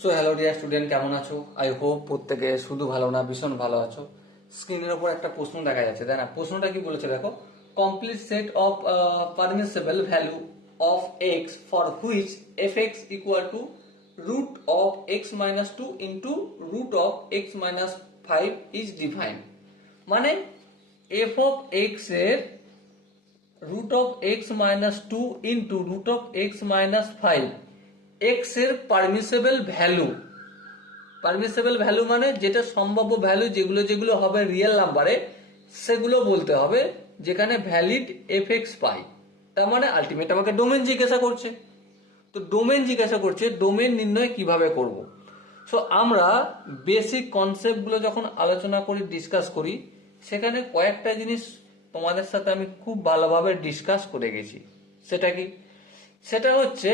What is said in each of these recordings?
So hello dear student, কেমন আছো? I hope প্রত্যেকে শুধু ভালো না ভীষণ ভালো আছো। স্ক্রিনের ওপর একটা প্রশ্ন দেখা যাচ্ছে, তাই না? প্রশ্নটা কি বলেছে দেখো, complete set of permissible value of X for which F X equal to root of X minus two into root of X minus five is defined. মানে এফ অফ এক্স এর root of X minus two into root of X minus five X এর permissible value. Permissible value মানে যেটা সম্ভাব্য value, যেগুলো যেগুলো হবে real নাম্বারে সেগুলো বলতে হবে, যেখানে ভ্যালিড এফ এক্স পাই। তার মানে আলটিমেট আমাকে ডোমেন জিজ্ঞাসা করছে। তো ডোমেন জিজ্ঞাসা করছে, ডোমেন নির্ণয় কিভাবে করব। সো আমরা বেসিক কনসেপ্টগুলো যখন আলোচনা করি, ডিসকাস করি, সেখানে কয়েকটা জিনিস তোমাদের সাথে আমি খুব ভালোভাবে ডিসকাস করে গেছি। সেটা কি? সেটা হচ্ছে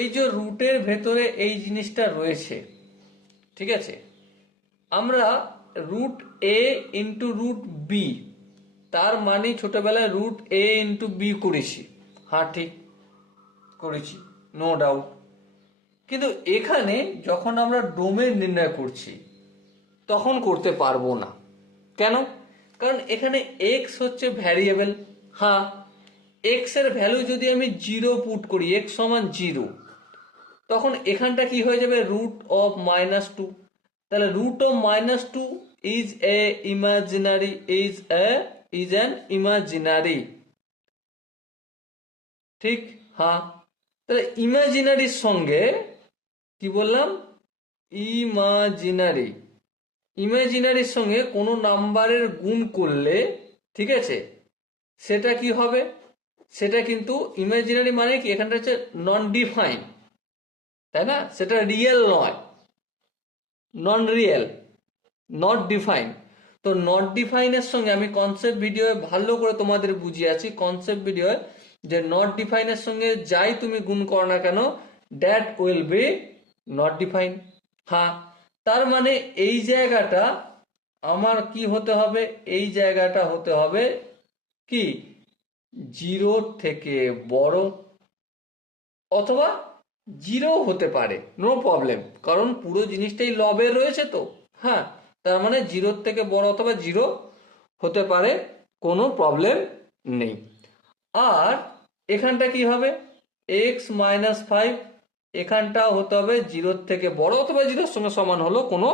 এই যে রুটের ভেতরে এই জিনিসটা রয়েছে, ঠিক আছে? আমরা রুট এ ইন্টু রুট বি, তার মানে ছোটবেলায় রুট এ ইন্টু বি করেছি। হ্যাঁ, ঠিক করেছি, নো ডাউট। কিন্তু এখানে যখন আমরা ডোমেন নির্ণয় করছি তখন করতে পারবো না। কেন? কারণ এখানে এক্স হচ্ছে ভ্যারিয়েবল। হ্যাঁ, এক্স এর ভ্যালু যদি আমি জিরো পুট করি, এক্স সমান জিরো, তখন এখানটা কি হয়ে যাবে? Root of minus two. তাহলে root of minus two is a imaginary, is an imaginary, ঠিক? হ্যাঁ, তাহলে ইমাজিনারির সঙ্গে কি বললাম? ইমাজিনারি। ইমাজিনারির সঙ্গে কোনো নাম্বারের গুণ করলে, ঠিক আছে, সেটা কি হবে? সেটা কিন্তু ইমাজিনারি মানে কি, এখানটা হচ্ছে নন ডিফাইন, তাই না? সেটা রিয়েল নয়, নন রিয়েল, নট ডিফাইন। তো নট ডিফাইনের সঙ্গে আমি কনসেপ্ট ভিডিওয়ে ভালো করে তোমাদের বুঝিয়েছি, কনসেপ্ট ভিডিওয়ে, যে নট ডিফাইনের সঙ্গে যাই তুমি গুণ করো না কেন, that will be not define. হ্যাঁ, তার মানে এই জায়গাটা আমার কি হতে হবে? এই জায়গাটা হতে হবে কি, জিরোর থেকে বড়, অথবা জিরো হতে পারে, নো প্রবলেম, কারণ পুরো জিনিসটাই লবে রয়েছে। তো হ্যাঁ, তার মানে জিরোর থেকে বড় অথবা জিরো হতে পারে, কোনো প্রবলেম নেই। আর এখানটা কি হবে? এক্স মাইনাস ফাইভ, এখানটা হতে হবে জিরোর থেকে বড় অথবা জিরোর সঙ্গে সমান হলো, কোনো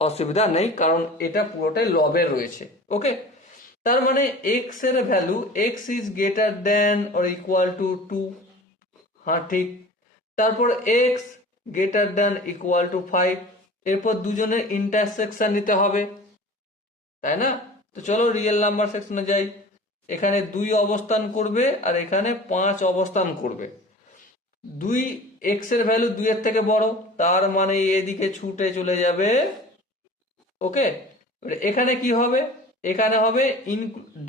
অসুবিধা নেই, কারণ এটা পুরোটাই লবে রয়েছে। ওকে, তার মানে এক্স এর value, X is greater than or equal to two. হ্যাঁ, ঠিক। তারপর X greater than equal to five. এরপর দুজনের ইন্টারসেকশন নিতে হবে, তাই না? তো চলো রিয়েল নাম্বার সেকশনে যাই। এখানে 2 অবস্থান করবে আর এখানে 5 অবস্থান করবে। 2 এক্স এর ভ্যালু 2 এর থেকে বড়, তার মানে এদিকে ছুটে চলে যাবে। ওকে, এখানে কি হবে? এখানে হবে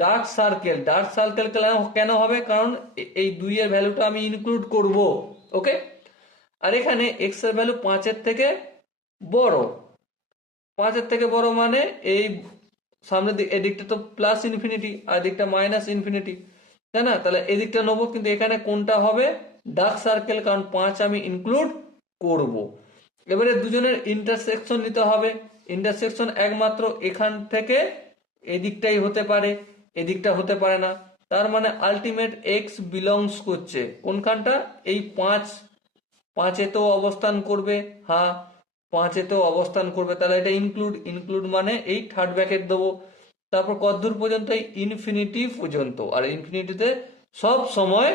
ডার্ক সার্কেল। ডার্ক সার্কেল কেন হবে? কারণ এই 2 এর ভ্যালুটা আমি ইনক্লুড করব। ওকে, আর এখানে এক্স এর ভ্যালু 5 এর থেকে বড়। 5 এর থেকে বড় মানে এই সামনের দিক, এদিকটা তো প্লাস ইনফিনিটি আর এদিকটা মাইনাস ইনফিনিটি, তাই না? তাহলে এদিকটা নেবো, কিন্তু এখানে কোনটা হবে? ডার্ক সার্কেল, কারণ 5 আমি ইনক্লুড করব। এবারে দুজনের ইন্টারসেকশন নিতে হবে। ইন্টারসেকশন একমাত্র এখান থেকে এদিকটাই হতে পারে, এদিকটা হতে পারে না। তার মানে আলটিমেট এক্স বিলংস করছে কোনখানটা? এই 5এতেও অবস্থান করবে। হ্যাঁ, 5এতেও অবস্থান করবে, তাহলে এটা ইনক্লুড। ইনক্লুড মানে এই থার্ড ব্র্যাকেট দেবো। তারপর কতদূর পর্যন্ত? এই ইনফিনিটি পর্যন্ত। আর ইনফিনিটিতে সব সময়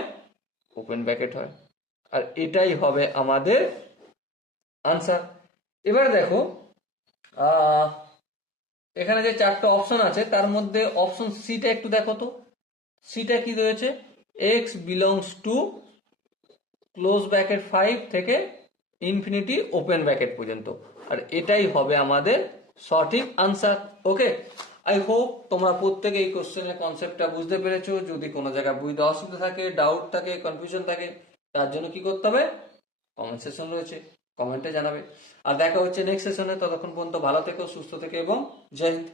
ওপেন ব্র্যাকেট হয়। আর এটাই হবে আমাদের আনসার। এবার দেখো, এখানে যে 4টা অপশন আছে তার মধ্যে অপশন সিটা একটু দেখো তো। সিটা কি রয়েছে? X belongs to close bracket 5 থেকে ইনফিনিটি ওপেন ব্র্যাকেট পর্যন্ত। আর এটাই হবে আমাদের সঠিক আনসার। ওকে, আই হোপ তোমরা প্রত্যেকে এই কোশ্চেনের কনসেপ্টটা বুঝতে পেরেছো। যদি কোনো জায়গায় বুঝতে অসুবিধা থাকে, ডাউট থাকে, কনফিউশন থাকে, তার জন্য কি করতে হবে? কমেন্ট সেকশন রয়েছে, কমেন্টে জানাবে। আর দেখা হচ্ছে নেক্সট সেশনে। ততক্ষণ পর্যন্ত ভালো থেকো, সুস্থ থেকো এবং জয় হিন্দ।